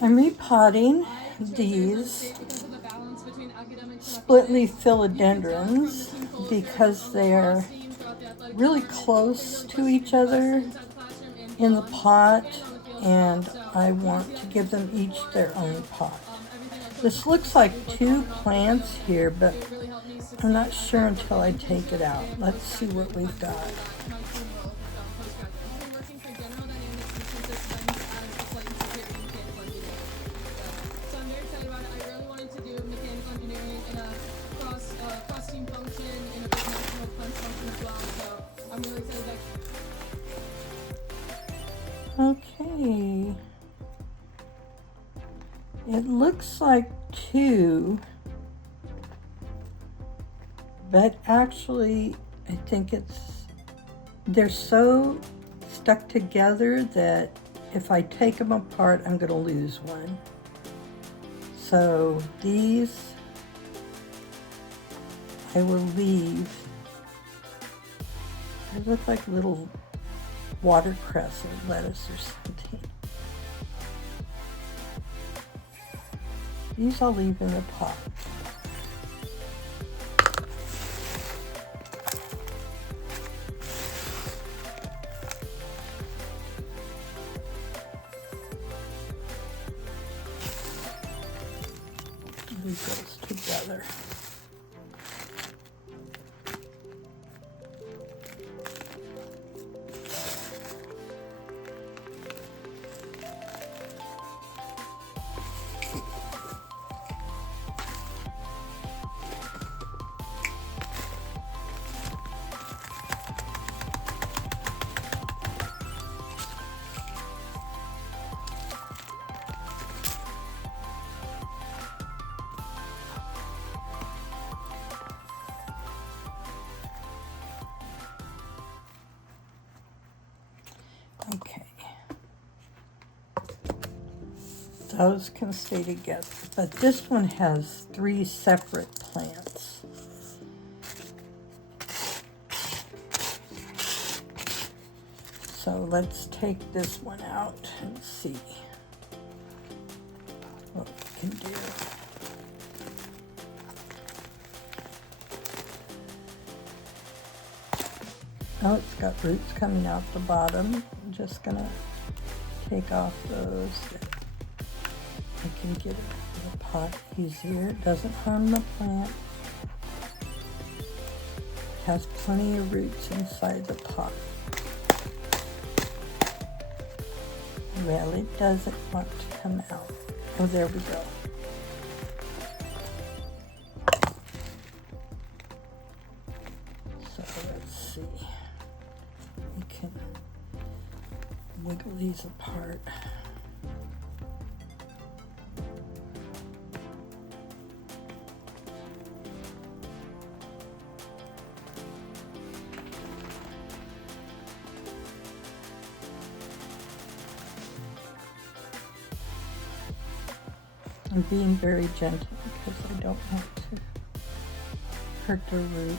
I'm repotting these split leaf philodendrons because they're really close to each other in the pot, and I want to give them each their own pot. This looks like 2 plants here, but I'm not sure until I take it out. Let's see what we've got. Okay. It looks like 2, but actually I think they're so stuck together that if I take them apart, I'm going to lose one. So these I will leave. They look like little watercress or lettuce or something. These I'll leave in the pot. Leave those together. Okay, those can stay together, but this one has 3 separate plants. So let's take this one out and see what we can do. Oh, it's got roots coming out the bottom. I'm just gonna take off those that I can get it in the pot easier. It doesn't harm the plant. It has plenty of roots inside the pot. Well, it doesn't want to come out. Oh, there we go. So let's see. We can wiggle these apart. I'm being very gentle because I don't want to hurt the roots.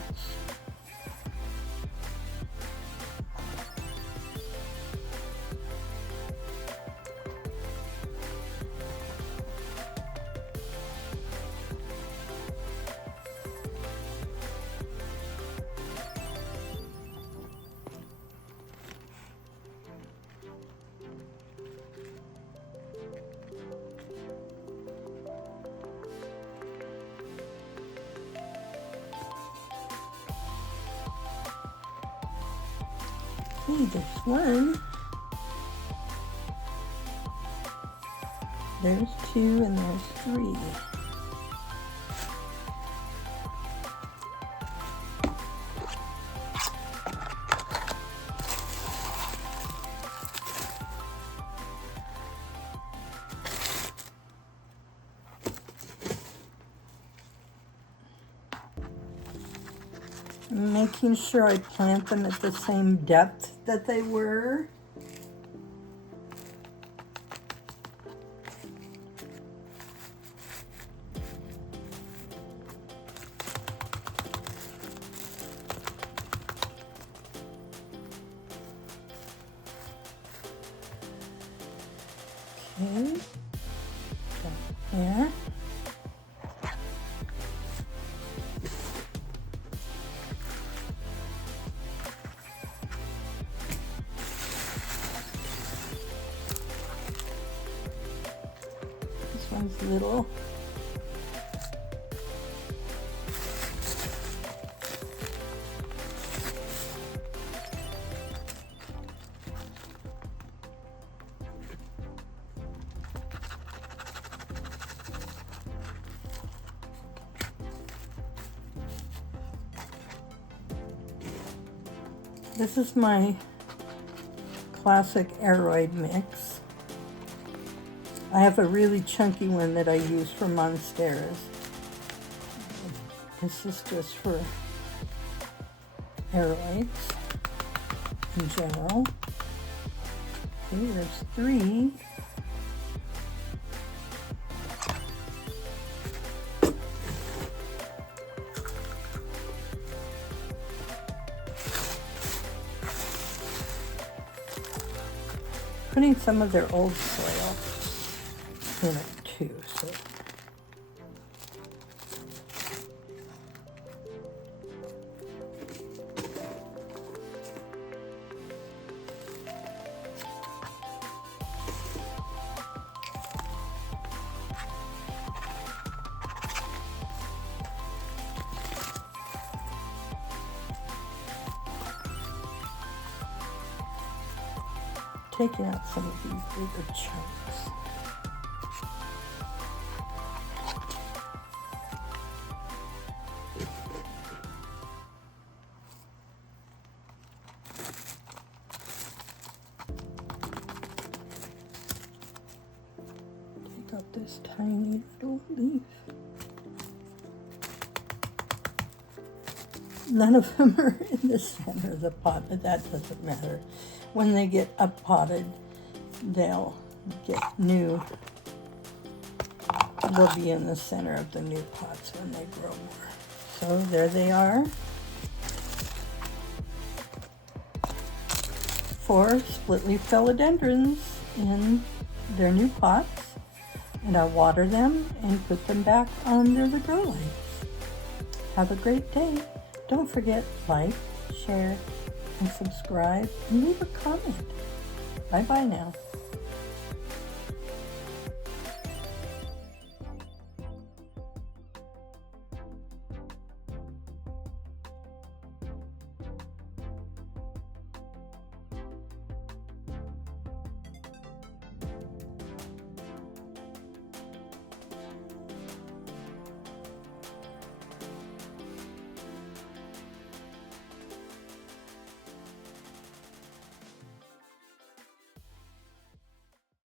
See, there's one. There's 2 and there's 3. Making sure I plant them at the same depth that they were. Okay. There. This one's little. This is my classic aroid mix. I have a really chunky one that I use for monsteras. This is just for aroids in general. Okay, there's 3. Putting some of their old soil in it too, so. Taking out some of these bigger chunks. Take out this tiny little leaf. None of them are in the center of the pot, but that doesn't matter. When they get up-potted, they'll get new. They'll be in the center of the new pots when they grow more. So there they are. 4 split-leaf philodendrons in their new pots. And I'll water them and put them back under the grow lights. Have a great day. Don't forget, like, share, and subscribe, and leave a comment. Bye-bye now.